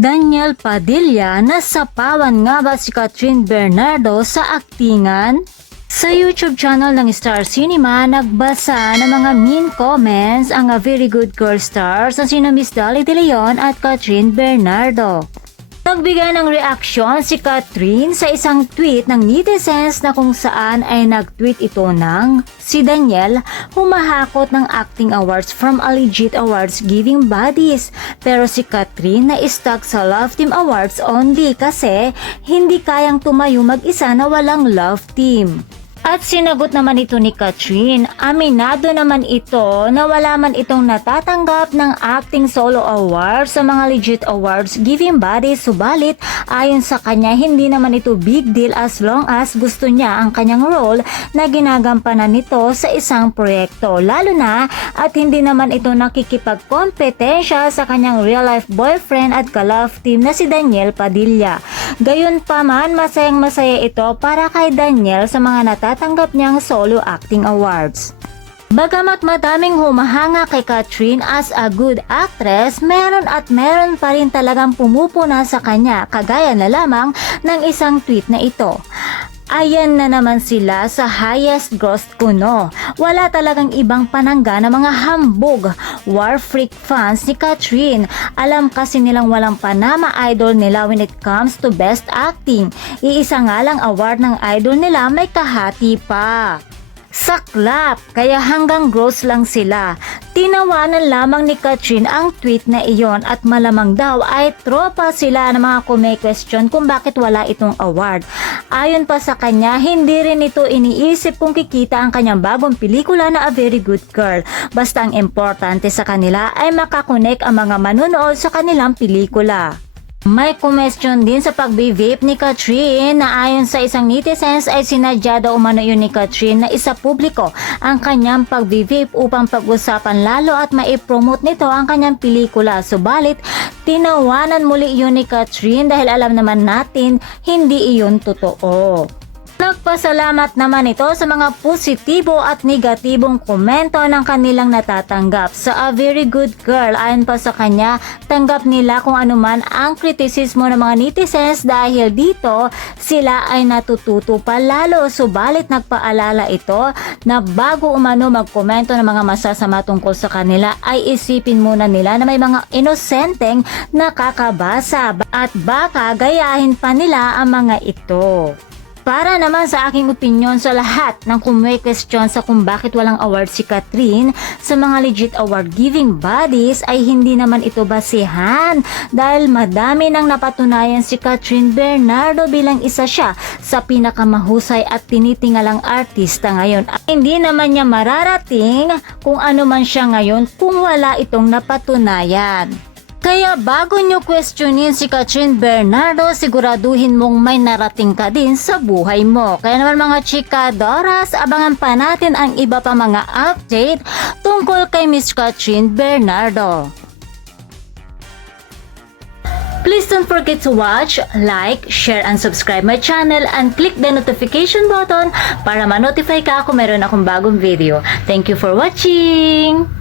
Daniel Padilla, nasapawan nga ba si Catherine Bernardo sa aktingan? Sa YouTube channel ng Star Cinema, nagbasa ng mga mean comments ang Very Good Girl stars na sina Miss Dolly De Leon at Catherine Bernardo. Nagbigay ng reaksyon si Catherine sa isang tweet ng netizens na kung saan ay nag-tweet ito ng si Daniel humahakot ng acting awards from a legit awards giving bodies, pero si Catherine na stuck sa Love Team Awards only kasi hindi kayang tumayo mag-isa na walang love team. At sinagot naman ito ni Catherine, aminado naman ito na wala man itong natatanggap ng acting solo awards sa mga legit awards giving bodies, subalit ayon sa kanya hindi naman ito big deal as long as gusto niya ang kanyang role na ginagampanan nito sa isang proyekto, lalo na at hindi naman ito nakikipagkompetensya sa kanyang real life boyfriend at ka-love team na si Daniel Padilla. Gayunpaman, masayang masaya ito para kay Daniel sa mga natatanggap niyang solo acting awards. Bagamat madaming humahanga kay Catherine as a good actress, meron pa rin talagang pumupuna sa kanya, kagaya na lamang ng isang tweet na ito. Ayan na naman sila sa highest gross kuno. Wala talagang ibang panangga na mga hambog, war freak fans ni Catherine. Alam kasi nilang walang panama idol nila when it comes to best acting. Iisa nga lang award ng idol nila, may kahati pa. Saklap, kaya hanggang gross lang sila. Tinawanan lamang ni Catherine ang tweet na iyon at malamang daw ay tropa sila ng mga kume-question kung bakit wala itong award. Ayon pa sa kanya, hindi rin ito iniisip kung kikita ang kanyang bagong pelikula na A Very Good Girl. Basta ang importante sa kanila ay makakonek ang mga manunood sa kanilang pelikula. May question din sa pagbe-vape ni Catherine na ayon sa isang netizens ay sinadya daw umano yun ni Catherine na isa publiko ang kanyang pagbe-vape upang pag-usapan lalo at maipromote nito ang kanyang pelikula. Subalit, tinawanan muli yun ni Catherine dahil alam naman natin hindi iyon totoo. Nagpasalamat naman ito sa mga positibo at negatibong komento ng kanilang natatanggap. Sa A Very Good Girl, ayon pa sa kanya, tanggap nila kung anuman ang kritisismo ng mga netizens dahil dito sila ay natututo pa lalo. Subalit nagpaalala ito na bago umano magkomento ng mga masasama tungkol sa kanila ay isipin muna nila na may mga inosenteng nakakabasa at baka gayahin pa nila ang mga ito. Para naman sa aking opinyon sa lahat ng kumwe-question sa kung bakit walang award si Catherine sa mga legit award giving bodies ay hindi naman ito basihan dahil madami nang napatunayan si Catherine Bernardo bilang isa siya sa pinakamahusay at tinitingalang artista ngayon. Hindi naman niya mararating kung ano man siya ngayon kung wala itong napatunayan. Kaya bago nyo questionin si Catherine Bernardo, siguraduhin mong may narating ka din sa buhay mo. Kaya naman mga chikadoras, abangan pa natin ang iba pa mga update tungkol kay Miss Catherine Bernardo. Please don't forget to watch, like, share, and subscribe my channel and click the notification button para ma-notify ka kung meron akong bagong video. Thank you for watching!